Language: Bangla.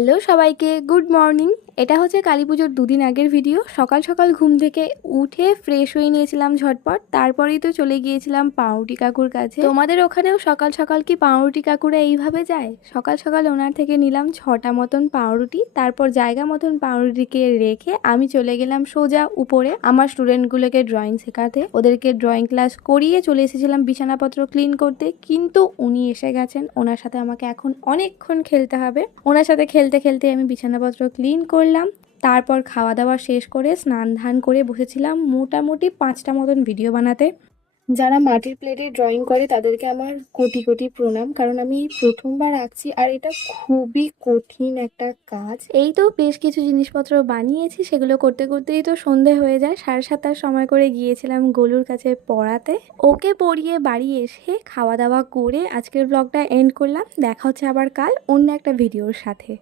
হ্যালো সবাইকে, গুড মর্নিং। এটা হচ্ছে কালী পুজোর দুদিন আগের ভিডিও। সকাল সকাল ঘুম থেকে উঠে ফ্রেশ হয়ে নিয়েছিলাম ঝটপট, তারপরেই তো চলে গিয়েছিলাম পাউরুটি কাকুর কাছে। তোমাদের ওখানেও সকাল সকাল কি পাউরুটি কাকুরা এইভাবে যায়? সকাল সকাল ওনার থেকে নিলাম 6টা মতন পাউরুটি, তারপর জায়গা মতন পাউরুটিকে রেখে আমি চলে গেলাম সোজা উপরে আমার স্টুডেন্টগুলোকে ড্রয়িং শেখাতে। ওদেরকে ড্রয়িং ক্লাস করিয়ে চলে এসেছিলাম বিছানাপত্র ক্লিন করতে, কিন্তু উনি এসে গেছেন। ওনার সাথে আমাকে এখন অনেকক্ষণ খেলতে হবে। ওনার সাথে খেলতে খেলতে আমি বিছানাপত্র ক্লিন করলাম, তারপর খাওয়া দাওয়া শেষ করে স্নান ধান করে বসেছিলাম মোটামুটি 5টা মতন ভিডিও বানাতে। যারা মাটির প্লেটে ড্রয়িং করে তাদেরকে আমার কোটি কোটি প্রণাম, কারণ আমি প্রথমবার আঁকছি আর এটা খুবই কঠিন একটা কাজ। এই তো বেশ কিছু জিনিসপত্র বানিয়েছি, সেগুলো করতে করতেই তো সন্ধে হয়ে যায়। 7:30টার সময় করে গিয়েছিলাম গোলুর কাছে পড়াতে। ওকে পড়িয়ে বাড়ি এসে খাওয়া দাওয়া করে আজকের ব্লগটা এন্ড করলাম। দেখা হচ্ছে আবার কাল অন্য একটা ভিডিওর সাথে।